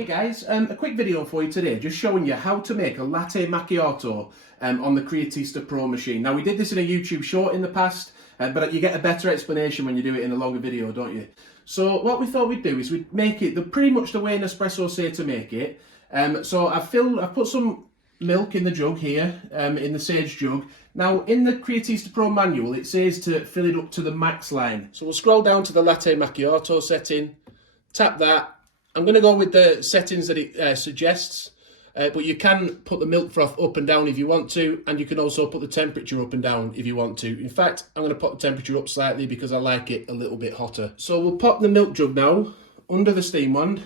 Hey guys, a quick video for you today, just showing you how to make a latte macchiato on the Creatista Pro machine. Now we did this in a YouTube short in the past, but you get a better explanation when you do it in a longer video, don't you? So what we thought we'd do is we'd make it pretty much the way Nespresso say to make it. So I've put some milk in the jug here, in the Sage jug. Now in the Creatista Pro manual it says to fill it up to the max line. So we'll scroll down to the latte macchiato setting, tap that. I'm going to go with the settings that it suggests, but you can put the milk froth up and down if you want to, and you can also put the temperature up and down if you want to. In fact, I'm going to put the temperature up slightly because I like it a little bit hotter. So we'll pop the milk jug now under the steam wand,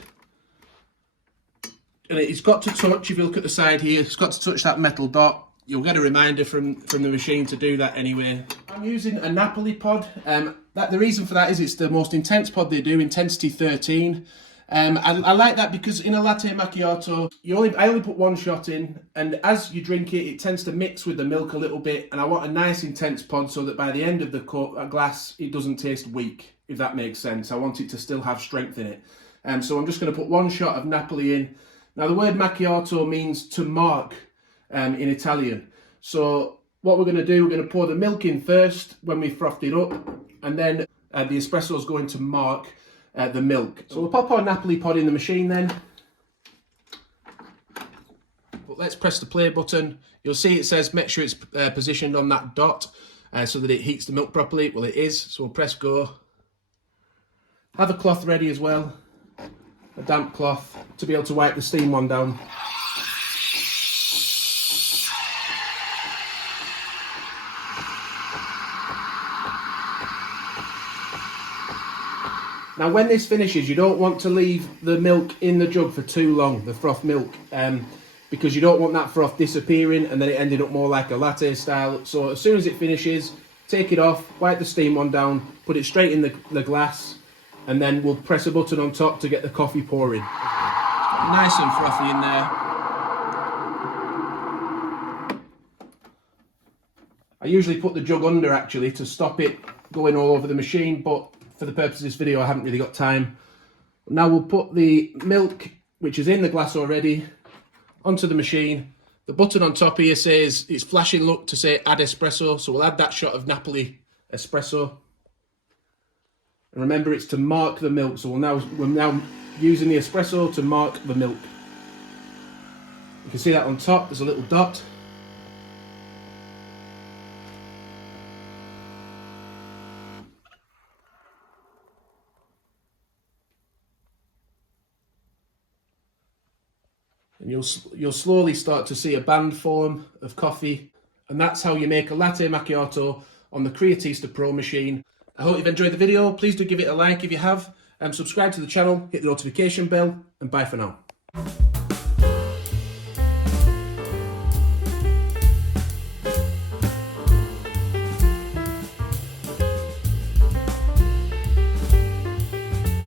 and it's got to touch, if you look at the side here, it's got to touch that metal dot. You'll get a reminder from the machine to do that anyway. I'm using a Napoli pod. The reason for that is it's the most intense pod they do, intensity 13. I like that because in a latte macchiato, I only put one shot in, and as you drink it, it tends to mix with the milk a little bit, and I want a nice intense pod so that by the end of the glass, it doesn't taste weak, if that makes sense. I want it to still have strength in it. So I'm just going to put one shot of Napoli in. Now the word macchiato means to mark in Italian. So what we're going to do, we're going to pour the milk in first when we frothed it up, and then the espresso is going to mark the milk. So we'll pop our Napoli pod in the machine then. But let's press the play button. You'll see it says make sure it's positioned on that dot so that it heats the milk properly. Well, it is, so we'll press go. Have a cloth ready as well, a damp cloth, to be able to wipe the steam one down. Now when this finishes, you don't want to leave the milk in the jug for too long, the froth milk, because you don't want that froth disappearing and then it ended up more like a latte style. So as soon as it finishes, take it off, wipe the steam one down, put it straight in the glass, and then we'll press a button on top to get the coffee pouring. Nice and frothy in there. I usually put the jug under actually to stop it going all over the machine, but for the purpose of this video, I haven't really got time. Now we'll put the milk, which is in the glass already, onto the machine. The button on top here says, it's flashing look to say add espresso, so we'll add that shot of Napoli espresso. And remember, it's to mark the milk, so we're now using the espresso to mark the milk. You can see that on top, there's a little dot. And you'll slowly start to see a band form of coffee, and that's how you make a latte macchiato on the Creatista Pro machine. I hope you've enjoyed the video. Please do give it a like if you have, and subscribe to the channel, hit the notification bell, and bye for now.